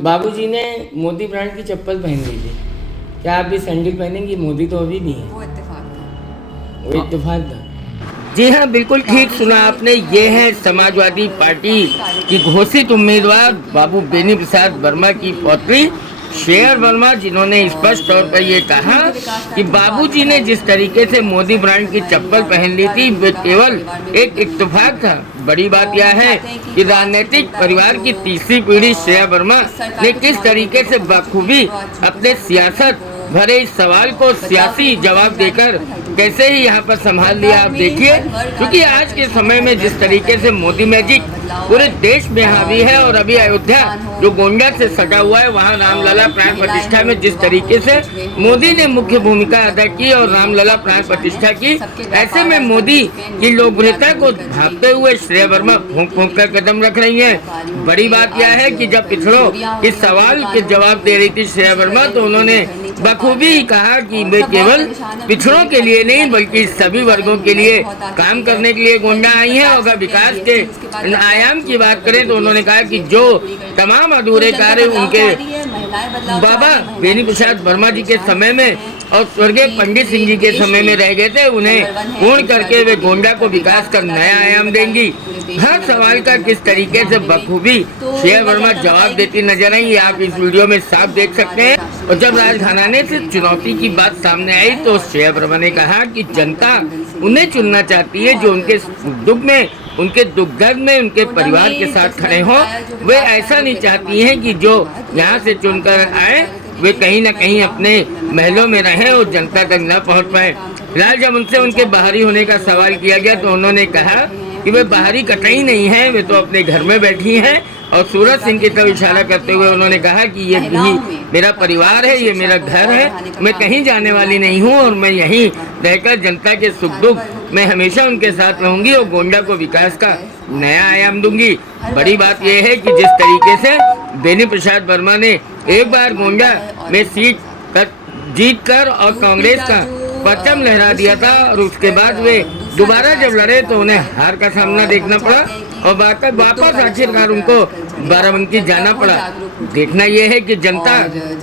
बाबूजी ने मोदी ब्रांड की चप्पल पहन ली थी, क्या आप भी सैंडल पहनेंगी? मोदी तो अभी नहीं है। वो इत्तेफाक था। वो इत्तेफाक था। जी हाँ, बिल्कुल ठीक सुना आपने। ये है समाजवादी पार्टी की घोषित उम्मीदवार बाबू बेनी प्रसाद वर्मा की पौत्री श्रेया वर्मा, जिन्होंने स्पष्ट तौर पर ये कहा कि बाबूजी ने जिस तरीके से मोदी ब्रांड की चप्पल पहन ली थी वो केवल एक इत्तेफाक था। बड़ी बात यह है कि राजनीतिक परिवार की तीसरी पीढ़ी श्रेया वर्मा ने किस तरीके से बखूबी अपने सियासत भरे इस सवाल को सियासी जवाब देकर कैसे ही यहाँ पर संभाल लिया, आप देखिए। क्योंकि आज के समय में जिस तरीके से मोदी मैजिक पूरे देश में हावी है, और अभी अयोध्या जो गोंडा से सटा हुआ है, वहाँ रामलला प्राण प्रतिष्ठा में जिस तरीके से मोदी ने मुख्य भूमिका अदा की और रामलला प्राण प्रतिष्ठा की, ऐसे में मोदी की लोकप्रियता को भापते हुए श्रेया वर्मा फूंक फूंक कर कदम रख रही हैं। बड़ी बात यह है कि जब पिछड़ों इस सवाल के जवाब दे रही थी श्रेया वर्मा, तो उन्होंने बखूबी कहा कि वे केवल पिछड़ों के लिए नहीं बल्कि सभी वर्गों के लिए काम करने के लिए गोंडा आई हैं। और अगर विकास के आयाम की बात करें तो उन्होंने कहा कि जो तमाम अधूरे कार्य उनके बाबा बेनी प्रसाद वर्मा जी के समय में और स्वर्गीय पंडित सिंह जी के समय में रह गए थे, उन्हें पूर्ण करके वे गोंडा को विकास का नया आयाम देंगी। हर सवाल का किस तरीके से बखूबी श्रेया वर्मा जवाब देती नजर आई, आप इस वीडियो में साफ देख सकते हैं। और जब राजघराने से चुनौती की बात सामने आई तो श्रेया वर्मा ने कहा कि जनता उन्हें चुनना चाहती है जो उनके दुख में, उनके दुख दर्द में उनके परिवार के साथ खड़े हों। वे ऐसा नहीं चाहती हैं कि जो यहाँ से चुनकर आए वे कहीं न कहीं अपने महलों में रहें और जनता तक न पहुँच पाए। फिलहाल जब उनसे उनके बाहरी होने का सवाल किया गया तो उन्होंने कहा कि वे बाहरी कतई नहीं हैं, वे तो अपने घर में बैठी हैं। और सूरज सिंह की तरफ इशारा करते हुए उन्होंने कहा कि ये भी मेरा परिवार है, ये मेरा घर है, मैं कहीं जाने वाली नहीं हूँ और मैं यहीं रहकर जनता के सुख दुख मैं हमेशा उनके साथ रहूंगी और गोंडा को विकास का नया आयाम दूंगी। बड़ी बात यह है कि जिस तरीके से बेनी प्रसाद वर्मा ने एक बार गोंडा में सीट जीत कर और कांग्रेस का परचम लहरा दिया था और उसके बाद वे दोबारा जब लड़े तो उन्हें हार का सामना देखना पड़ा और वापस आखिरकार उनको बाराबंकी जाना पड़ा। देखना यह है कि जनता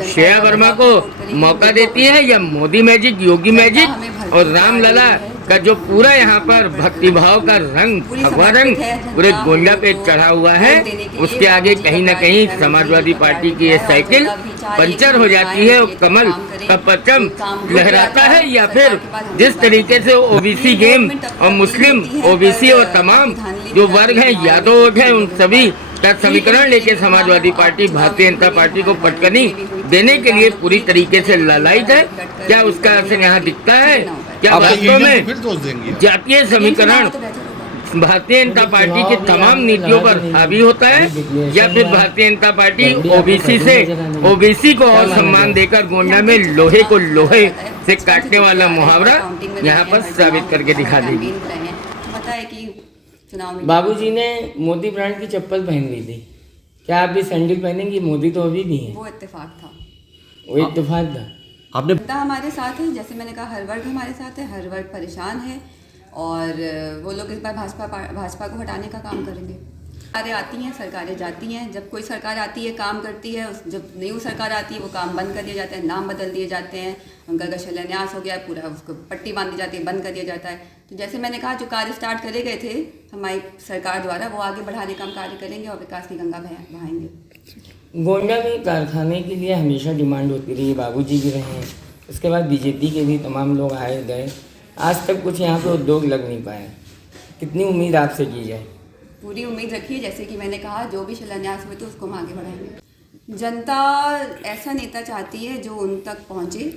श्रेया वर्मा को मौका देती है या मोदी मैजिक, योगी मैजिक और रामलला का जो पूरा यहाँ पर भक्तिभाव का रंग, भगवा रंग पूरे गोंडा पे चढ़ा हुआ है, उसके आगे कहीं न कहीं समाजवादी पार्टी की ये साइकिल पंचर हो जाती है और कमल का परचम लहराता है। या फिर जिस तरीके से ओबीसी गेम और मुस्लिम ओबीसी और तमाम जो वर्ग हैं, यादव वर्ग हैं, उन सभी का समीकरण लेके समाजवादी पार्टी भारतीय जनता पार्टी को पटकनी देने के लिए पूरी तरीके से लालायित है। क्या उसका असर यहाँ दिखता है? क्या वास्तव में जातीय समीकरण भारतीय जनता पार्टी की तमाम नीतियों पर हावी होता है, या फिर भारतीय जनता पार्टी ओबीसी को और सम्मान देकर गोंडा में लोहे को लोहे से काटने वाला मुहावरा यहाँ पर साबित करके दिखा देगी? बाबूजी ने मोदी ब्रांड की चप्पल पहन ली थी, क्या आप भी सैंडल पहनेंगी? मोदी तो अभी नहीं है। वो इत्तेफाक था। वो इत्तेफाक था। आपने हमारे साथ है, जैसे मैंने कहा हर वर्ग हमारे साथ है, हर वर्ग परेशान है और वो लोग इस बार भाजपा को हटाने का काम करेंगे। सरकारें आती हैं, सरकारें जाती हैं, जब कोई सरकार आती है काम करती है, जब न्यू सरकार आती है वो काम बंद कर दिए जाते हैं, नाम बदल दिए जाते हैं, उनका अगर शिलान्यास हो गया पूरा उसको पट्टी बांध दी जाती है, बंद कर दिया जाता है। तो जैसे मैंने कहा जो कार्य स्टार्ट करे गए थे हमारी सरकार द्वारा वो आगे बढ़ाने का हम कार्य करेंगे और विकास की गंगा बहाएंगे। गोंडा में कारखाने के लिए हमेशा डिमांड होती रही, बाबूजी भी रहे हैं, उसके बाद बीजेपी के भी तमाम लोग आए गए, आज तक कुछ यहाँ पे उद्योग लग नहीं पाया। कितनी उम्मीद आपसे की जाए? पूरी उम्मीद रखिए, जैसे कि मैंने कहा जो भी शिलान्यास हुए तो उसको हम आगे बढ़ाएंगे। जनता ऐसा नेता चाहती है जो उन तक पहुँचे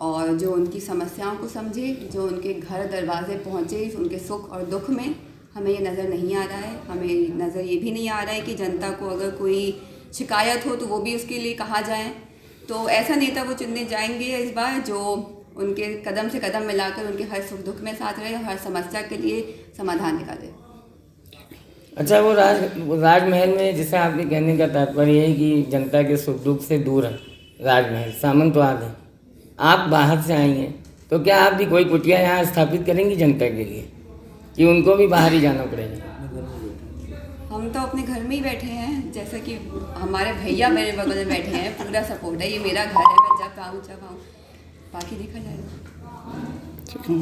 और जो उनकी समस्याओं को समझे, जो उनके घर दरवाजे पहुँचे उनके सुख और दुख में। हमें ये नज़र नहीं आ रहा है, हमें नज़र ये भी नहीं आ रहा है कि जनता को अगर कोई शिकायत हो तो वो भी उसके लिए कहा जाए। तो ऐसा नेता वो चुनने जाएंगे इस बार जो उनके कदम से कदम मिलाकर उनके हर सुख दुख में साथ रहे, हर समस्या के लिए समाधान निकाले। अच्छा, वो राजमहल में, जिसे आपके कहने का तात्पर्य है कि जनता के सुख दुख से दूर है राजमहल, सामंतवाद है, आप बाहर से आई हैं, तो क्या आप भी कोई कुटिया यहाँ स्थापित करेंगी जनता के लिए कि उनको भी बाहर ही जाना पड़ेगा? हम तो अपने घर में ही बैठे हैं, जैसे कि हमारे भैया मेरे बगल में बैठे हैं, पूरा सपोर्ट है, ये मेरा घर है, मैं जब आऊँ बाकी देखा जाएगा।